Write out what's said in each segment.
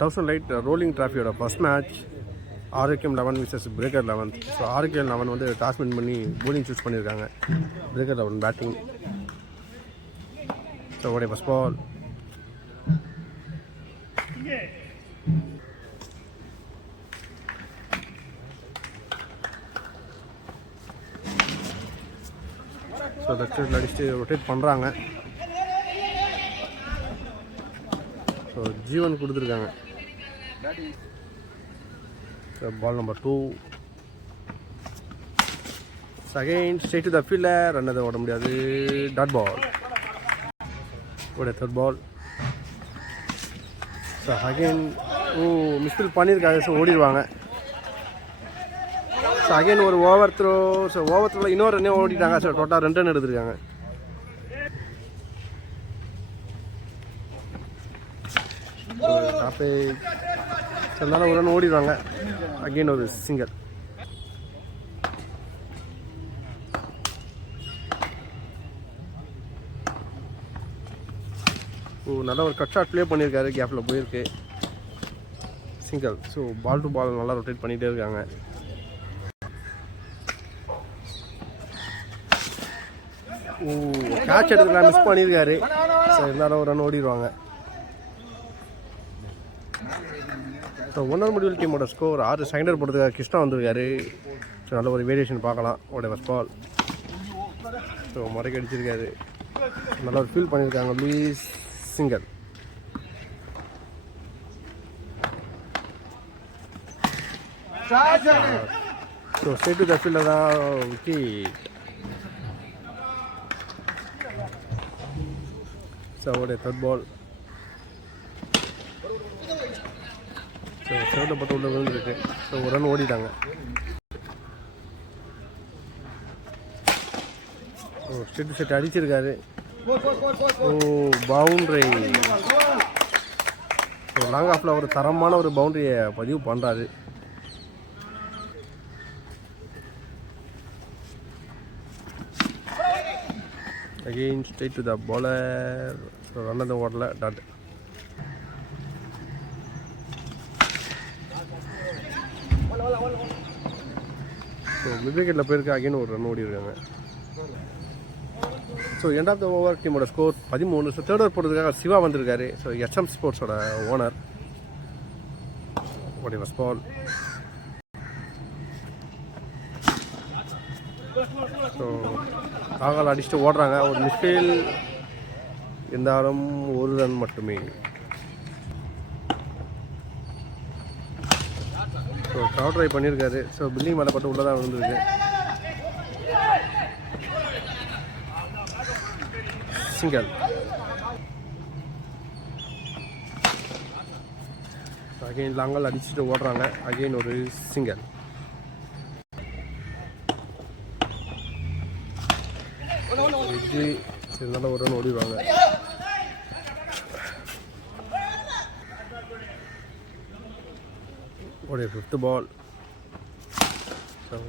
1000 light rolling டிராஃபியோட first match ஆரோக்கியம் 11 vicious breaker 11. So ஆரோக்கியம் 11 வந்து டாஸ் வின் பண்ணி போலிங் சூஸ் பண்ணியிருக்காங்க. Breaker 11 batting. ஸோ உடைய ஃபஸ்ட் பால். ஸோ லெஃப்ட் சைடில் அடிச்சுட்டு ரொட்டேட் பண்ணுறாங்க. ஸோ ஜீவன் கொடுத்துருக்காங்க. So ball number 2. Second straight to the fielder. Run அதை ஓட முடியாது. Dot ball. ஓட third ball. So again misfield பண்ணியிருக்காங்க. ஸோ ஓடிடுவாங்க. ஸோ அகைன் ஒரு ஓவர் த்ரோ. ஸோ ஓவர் த்ரோவில் இன்னொரு ரன்னே ஓடிட்டாங்க. ஸோ டோட்டலாக 2 ரன் எடுத்துருக்காங்க. அப்போ அதனால ஒரு ரன் ஓடிடுவாங்க. அகெயின் ஒரு சிங்கர். நல்ல ஒரு கட் ஷாட் ப்ளே பண்ணியிருக்காரு. கேப்பில் போயிருக்கு. Single. So ball to ball நல்லா ரொட்டேட் பண்ணிகிட்டே இருக்காங்க. கேட்ச் எடுத்துக்கலாம் மிஸ் பண்ணியிருக்காரு. ஸோ இருந்தாலும் ஒரு ரன் ஓடிடுவாங்க. ஸோ ஒன்னர் முடிவில் டீமோட ஸ்கோர் 6. சைண்டர் போடுறதுக்காக கிருஷ்ணா வந்திருக்காரு. ஸோ நல்ல ஒரு வேரியேஷன் பார்க்கலாம். ஓட ஃபஸ்ட் பால். ஸோ மறைக்க அடிச்சிருக்காரு. நல்லா ஒரு ஃபீல் பண்ணியிருக்காங்க. Lewis. Singer. So straight to the fielder தான் விக்கெட். ஸோ அவருடைய தேர்ட் பால். ஸோ செவனில் பட்டு உள்ள விழுந்துருக்கு. ஸோ ஒரு ரன் ஓடிட்டாங்க. ஸ்ட்ரெயிட் டு செட் அடிச்சிருக்காரு. பவுண்ட்ரி. ஸோ லாங் ஆஃபில் ஒரு தரமான ஒரு பவுண்ட்ரியை பதிவு பண்ணுறாரு. Again straight to the bowler. So run அந்த ஓடல. டாட். ஸோ மிட் விக்கெட்டில் போயிருக்கு. அகைன் ஒரு ரன் ஓடி இருக்காங்க. So end of the over டீமோட ஸ்கோர் 13. ஸோ தேர்ட் ஓவர் போடுறதுக்காக சிவா வந்திருக்காரு. ஸோ எச்எம் ஸ்போர்ட்ஸோட ஓனர். ஓடி ஃபஸ்ட் பால். ஸோ காகால் அடிச்சுட்டு ஓடுறாங்க. ஒரு மிஸ்ஃபீல் இருந்தாலும் ஒரு ரன் மட்டுமே. ஸோ கவர் ட்ரை பண்ணியிருக்காரு. ஸோ பில்டிங் மேலே பட்டு உள்ளதாக விழுந்துருக்கு. சிங்கல். அகெயின் லாங்கால் அடிச்சுட்டு ஓடுறாங்க. அகெயின் ஒரு சிங்கல். இருந்தாலும் ஒரு ரன் ஓடிடுவாங்க. ஓடைய ஃபிஃப்த் பால்.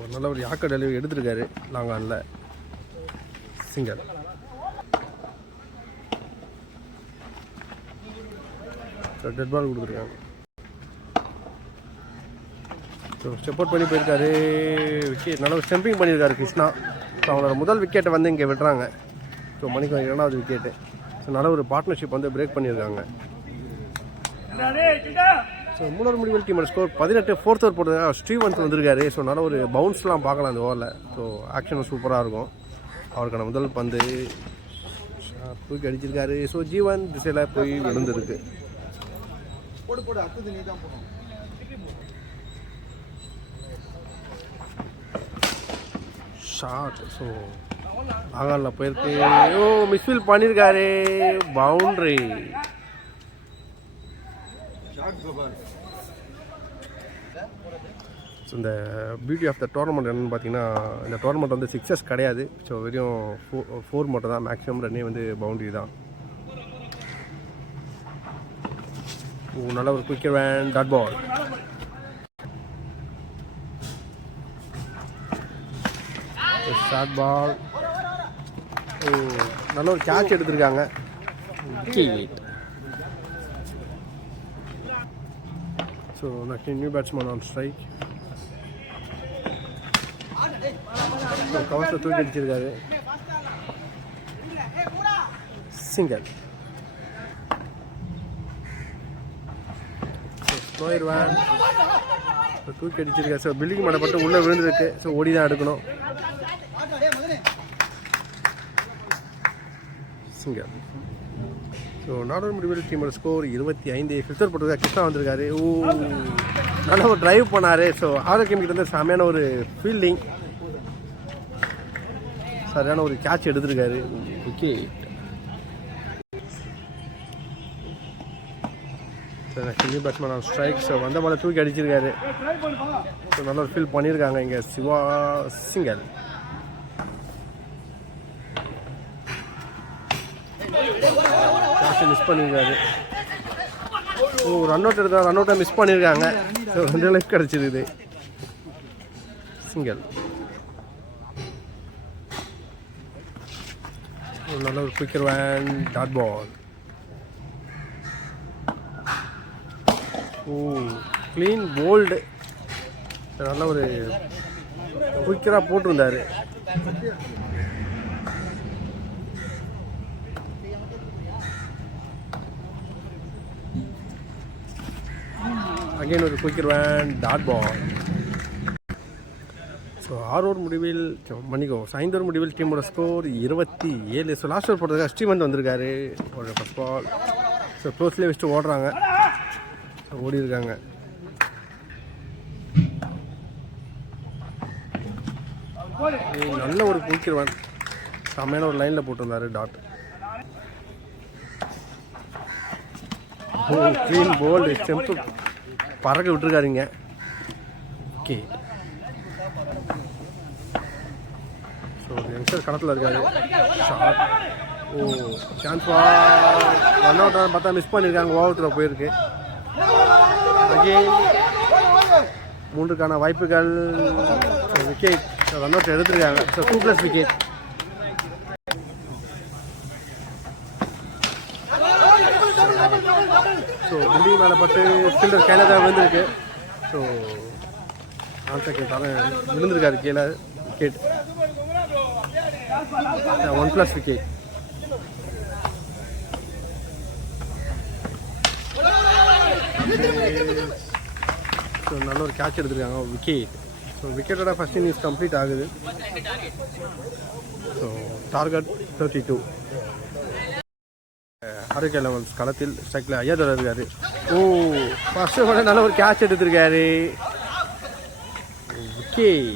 ஒரு நல்ல ஒரு யாக்கர் டெலிவரி எடுத்திருக்காரு லாங் ஆனில். சிங்கர். ஸோ டெட் பால் கொடுத்துருக்காங்க. ஸோ ஸ்டெப் அவுட் பண்ணி போயிருக்காரு. விக்கெட். நல்ல ஒரு ஸ்டெம்பிங் பண்ணியிருக்காரு கிருஷ்ணா. ஸோ அவங்களோட முதல் விக்கெட்டை வந்து இங்கே விடுறாங்க. ஸோ மணிக்கு 2வது விக்கெட்டு. ஸோ நல்ல ஒரு பார்ட்னர்ஷிப் வந்து பிரேக் பண்ணியிருக்காங்க. ஸோ 3 முடிவில் டீமோட ஸ்கோர் 18. ஃபோர்த் ஓவர் போட்டதுக்காக ஸ்ரீவந்த் வந்திருக்காரு. ஸோ நல்ல ஒரு பவுன்ஸ்லாம் பார்க்கலாம் அந்த ஓவரில். ஸோ ஆக்ஷனும் சூப்பராக இருக்கும். அவருக்கான முதல் பந்து தூக்கி அடிச்சிருக்காரு. ஸோ ஜீவன் திசையில் போய் விழுந்திருக்கு. ஷாட். ஸோ ஆகாலில் போயிருக்கு. மிஸ்ஃபீல் பண்ணியிருக்காரு. பவுண்ட்ரி. ஸோ இந்த பியூட்டி ஆஃப் த டோர்னமெண்ட் என்னென்னு பார்த்தீங்கன்னா, இந்த டோர்னமெண்ட் வந்து 6 கிடையாது. ஸோ வெறும் 4 மட்டும் தான். மேக்ஸிமம் ரன்னே வந்து பவுண்ட்ரி தான். நல்ல ஒரு quick one. Dot ball. Short ball. நல்ல ஒரு கேட்ச் எடுத்திருக்காங்க. So next new batsman on strike. So கவர்ஸை தூக்கி அடிச்சிருக்காரு. சிங்கிள். ஸ்கொயர் வேன் தூக்கி அடிச்சிருக்காரு. ஸோ பில்டிங் மடப்பட்டு உள்ளே விழுந்துருக்கு. ஸோ ஓடி தான் எடுக்கணும். சிங்கிள். ஸோ நாடோர் முடிவில் டீமோட ஸ்கோர் 25. ஃபிஃப்த்தர் போட்டிருக்காரு. கிருஷ்ணா வந்திருக்காரு. நல்லா ஒரு ட்ரைவ் பண்ணார். ஸோ ஆரோக்கியம் கிட்ட வந்து செமையான ஒரு ஃபீல்டிங், சரியான ஒரு கேட்ச் எடுத்திருக்காரு. Okay, new batsman on strike. So வந்த பாலை தூக்கி அடிச்சிருக்காரு. ஸோ நல்ல ஒரு ஃபீல் பண்ணியிருக்காங்க இங்கே. சிவா சிங்கிள். மிஸ் பண்ணியிருக்காரு. ரன் அவுட் எடுத்தா ரன் அவுட்டை மிஸ் பண்ணியிருக்காங்க. ஸோ 2 லைஃப் கிடச்சிருக்குது. சிங்கிள். நல்ல ஒரு quicker one dot ball. Clean bowled. நல்ல ஒரு குயிக்கராக போட்டிருந்தார். அகைன் ஒரு quicker one dot ball. So 6 over முடிவில் மன்னிக்கும் 5 ஓவர் முடிவில் டீமோட ஸ்கோர் 27. ஸோ லாஸ்ட் ஓவர் போட்டதுக்காக ஸ்டீவன் வந்திருக்காரு. ஒரு ஃபர்ஸ்ட் பால். ஸோ க்ளோஸ்லேயே வச்சுட்டு ஓடுறாங்க. ஸோ ஓடி இருக்காங்க. நல்ல ஒரு குயிக்கர் வேன், செம்மையான ஒரு லைனில் போட்டிருந்தாரு டாட். Clean bolt. ஸ்டெம்பு பறக்க விட்டுருக்காருங்க. ஓகே, ஸோ யங்ஸ்டர் கணத்தில் இருக்காரு. ஷார்ட். சான்ஸ் ரன் அவுட் பார்த்தா மிஸ் பண்ணியிருக்காங்க. ஓவரத்தில் போயிருக்கு. அகெயின் 3க்கான வாய்ப்புகள். விக்கெட். ரன் அவுட் எடுத்துருக்காங்க. So 2+ wicket. ஸோ பில்டிங் மேலே பட்டு ஃபீல்டர் கையில் தான் விழுந்திருக்கு. ஸோ ஆன்சர் தலை விழுந்திருக்காரு கீழே. விக்கெட். 1+ விக்கெட். ஸோ நல்ல ஒரு கேட்ச் எடுத்துருக்காங்க. விக்கெட். ஸோ விக்கெட்டோட ஃபஸ்ட் இன்னிங்ஸ் கம்ப்ளீட் ஆகுது. So target 32. ஆரோக்கிய லெவல்ஸ் களத்தில் ஸ்ட்ரைக்கில் ஐயாதர் இருக்காரு. ஃபர்ஸ்ட் கூட நல்ல ஒரு கேட்ச் எடுத்திருக்காரு. விக்கெட்.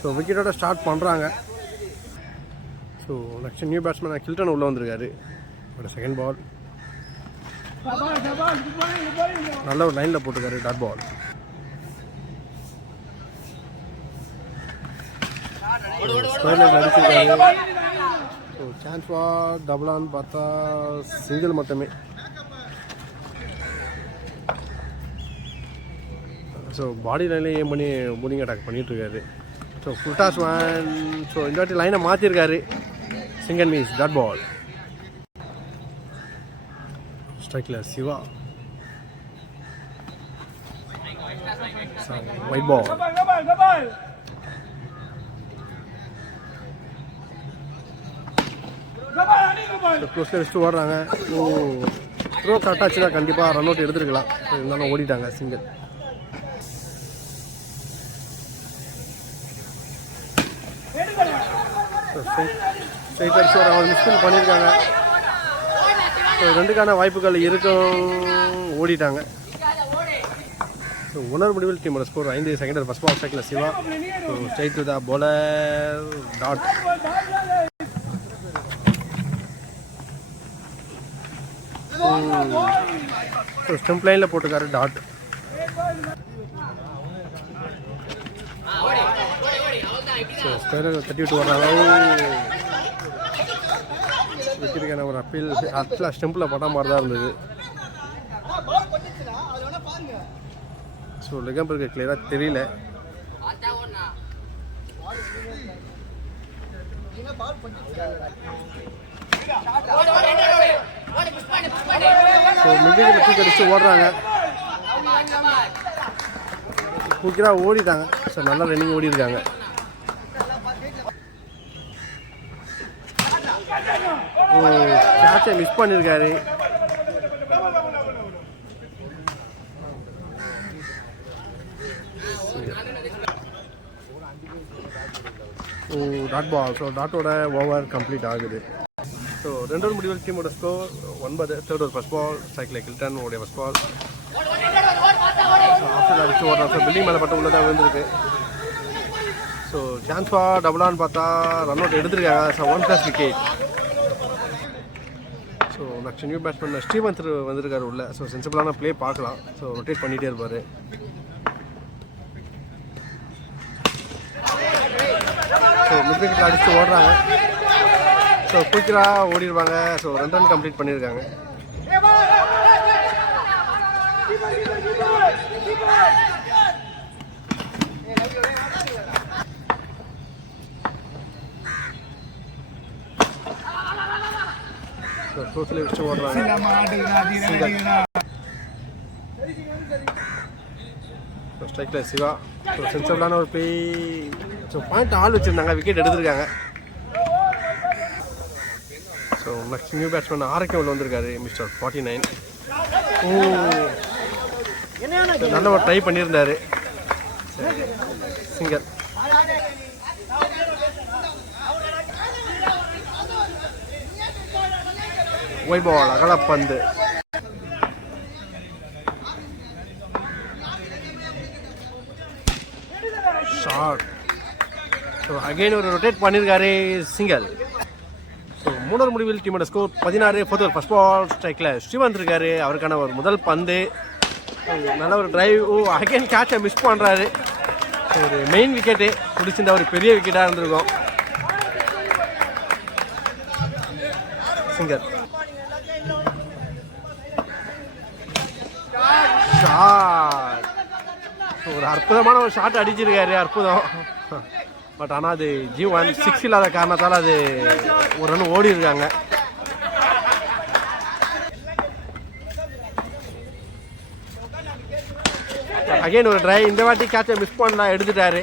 ஸோ விக்கெட்டோட ஸ்டார்ட் பண்ணுறாங்க. So next new batsman Gildan உள்ளே வந்திருக்காரு. ஒரு செகண்ட் பால். நல்ல ஒரு லைனில் போட்டிருக்காரு டாட் பால். அடிச்சிருக்காரு. ஸோ சான்ஸ் டபுளான்னு பார்த்தா சிங்கிள் மட்டுமே. ஸோ பாடி லைன்லேயே ஏம் பண்ணி போலிங் அட்டாக் பண்ணிகிட்ருக்காரு. So full toss one. ஸோ இந்த வாட்டி லைனை மாற்றிருக்காரு. Single miss dot ball. ஸ்ட்ரைக்கில் சிவா. White ball. க்ளோஸில் வச்சுட்டு ஓடுறாங்க. த்ரோ கரெக்டாச்சுன்னா கண்டிப்பாக ரன் அவுட் எடுத்துருக்கலாம். இருந்தாலும் ஓடிட்டாங்க. சிங்கிள். ஸ்ட்ரைட் அடிச்சு அவங்க மிஸ்பில் பண்ணியிருக்காங்க. ஸோ 2க்கான வாய்ப்புகள் இருக்கும். ஓடிட்டாங்க. ஸோ உணர் முடிவில் டீமோட ஸ்கோர் 5. செகண்ட் ஃபர்ஸ்ட் பால் ஸ்ட்ரைக்கில் Siva. So straight to the bowler dot. So stump லைனில் போட்டுக்காரு டாட். ஸோ ஸ்கொயர் தட்டி விட்டு வர்றாங்க. விக்கெட்டுக்கான ஒரு அப்பீல் ஆக்சுவலாக ஸ்டெம்பில் பட்ட மாதிரி தான் இருந்தது. ஸோ லெக் அம்பருக்கு கிளியராக தெரியல. ஸோ மிடில் தூக்கி அடிச்சு ஓடுறாங்க. குயிக்காக ஓடிட்டாங்க. ஸோ நல்லா ரன்னிங் ஓடி இருக்காங்க. கேட்சை மிஸ் பண்ணியிருக்காரு. Dot ball. ஸோ டாட்டோட ஓவர் கம்ப்ளீட் ஆகுது. ஸோ 2 ஓவர் முடிவில் டீமோட score 9. Third over first ball சைக்கிள் கில்டன் உடைய ஃபர்ஸ்ட் பால். ஸோ ஆஃப்டர் அடிச்சு ஓடுறோம். ஸோ பில்டிங் மேலே பட்ட உள்ளதாக விழுந்திருக்கு. ஸோ சான்ஸ்பா டபுளான்னு பார்த்தா ரன் அவுட் எடுத்திருக்காங்க. So 1+ wicket. So next new batsman Srivanth வந்திருக்காரு உள்ள. ஸோ சென்சிபிளான ப்ளே பார்க்கலாம். ஸோ ரொட்டேட் பண்ணிகிட்டே இருப்பார். ஸோ மிட் விக்கெட்டில் அடித்து ஓடுறாங்க. ஸோ குயிக்கராக ஓடிடுவாங்க. ஸோ 2 ரன் கம்ப்ளீட் பண்ணியிருக்காங்க. ஸோ டோட்டலி வச்சு ஓடுறாங்க. ஸோ ஸ்ட்ரைக்கில் சிவா. ஸோ சென்சிபிளான ஒரு ப்ளே. ஸோ பாயிண்ட் ஆள் வச்சுருந்தாங்க. விக்கெட் எடுத்திருக்காங்க. ஸோ நெக்ஸ்ட் நியூ பேட்ஸ்மேன் ஆரோக்கியம் உள்ள வந்திருக்காரு மிஸ்டர் 49. நல்ல ஒரு ட்ரை பண்ணியிருந்தாரு. சிங்கர். ஒய் பால் அகலப்பந்து. ஷார்ட். ஸோ அகெயின் ஒரு ரொட்டேட் பண்ணியிருக்காரு. சிங்கல். ஸோ 3 ஓவர் முடிவில் டீமோட score 16. Fourth over first ball ஸ்ட்ரைக்கில் ஸ்ரீவந்த் இருக்காரு. அவருக்கான ஒரு முதல் பந்து. நல்ல ஒரு டிரைவ். அகெயின் கேட்சை மிஸ் பண்ணுறாரு. ஒரு மெயின் விக்கெட்டு பிடிச்சிருந்தா ஒரு பெரிய விக்கெட்டாக இருந்திருக்கும். சிங்கர். ஷாட். ஒரு அற்புதமான ஒரு ஷாட் அடிச்சிருக்காரு. அற்புதம். பட் ஆனால் அது G1 6 இல்லாத காரணத்தால் அது ஒரு ரன் ஓடி இருக்காங்க. அகைன் ஒரு ட்ரை. இந்த வாட்டி கேட்சை மிஸ் பண்ணலாம். எடுத்துட்டாரு.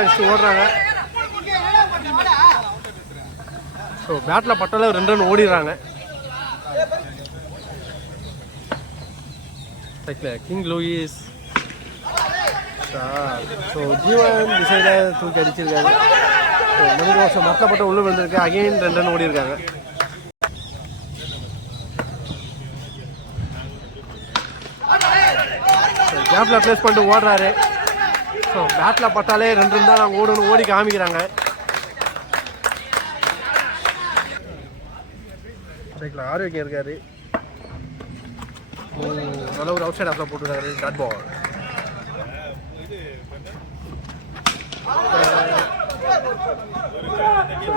அடிச்சு ஓடுறாங்க. ஸோ பேட்டில் பட்டால 2 ரன் ஓடிடுறாங்க. King Lewis. ஸோ G1 திசையில் தூக்கி அடிச்சிருக்காரு. ஸோ மணிக்கு வருஷம் மட்டில் பட்ட உள்ளே வந்திருக்கு. அகெயின் 2 ரன் ஓடி இருக்காங்க. கேப்பில் ப்ளேஸ் பண்ணிட்டு ஓடுறாரு. ஸோ பேட்டில் பட்டாலே 2 ரன் தான் நாங்கள் ஓடணும் ஓடி காமிக்கிறாங்க. ஸ்ட்ரைக்கில் ஆரோக்கியம் இருக்காரு. நல்ல ஒரு அவுட் சைட் ஆஃபில் போட்டுருக்காரு. Dot ball.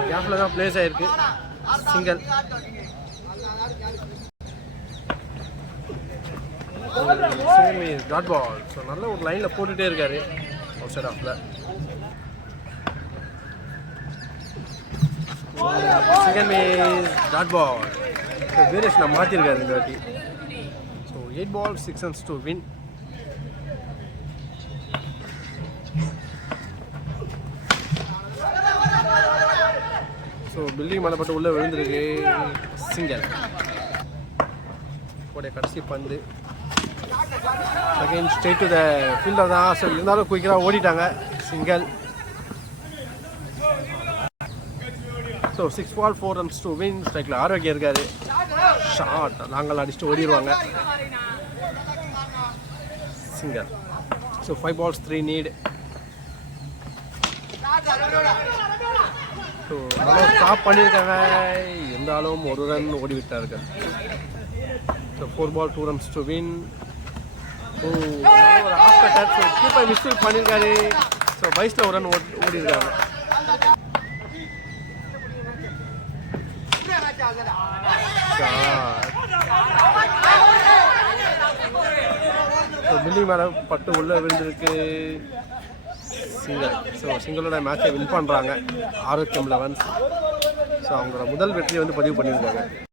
கேப்பில் தான் பிளேஸ் ஆகிருக்கு. சிங்கல். Dot ball. ஸோ நல்ல ஒரு லைனில் போட்டுகிட்டே இருக்காரு அவுட் சைட் ஆஃபில். Second miss dot ball. So வேரியேஷனை மாற்றிருக்காரு இந்த வாட்டி. So 8 balls 6 runs to win. So building மேலே பட்டு உள்ளே விழுந்திருக்கு. சிங்கல். உடைய கடைசி பந்து. Again straight to the fielder தான். ஸோ இருந்தாலும் குயிக்கராக ஓடிட்டாங்க. Single. So 6 balls 4 runs to win. ஸ்ட்ரைக்கில் ஆரோக்கியம் இருக்காரு. ஷார்ட் நாங்கள் அடிச்சுட்டு ஓடிடுவாங்க. Single. So 5 balls 3 need. So நல்லா ஸ்டாப் பண்ணியிருக்காங்க. இருந்தாலும் 1 run ஓடி விட்டார்கள். So 4 balls 2 runs to win. ஒரு off cutter. So keeper mistake பண்ணியிருக்காரு. ஸோ பைஸில் 1 run ஓடி இருக்காங்க. ஸோ பில்டிங் மேலே பட்டு உள்ளே விழுந்திருக்கு சிங்கிள். ஸோ சிங்கிளோட மேட்சை வின் பண்ணுறாங்க ஆரோக்கியம் லெவன்ஸ். ஸோ அவங்களோட முதல் வெற்றியை வந்து பதிவு பண்ணியிருக்காங்க.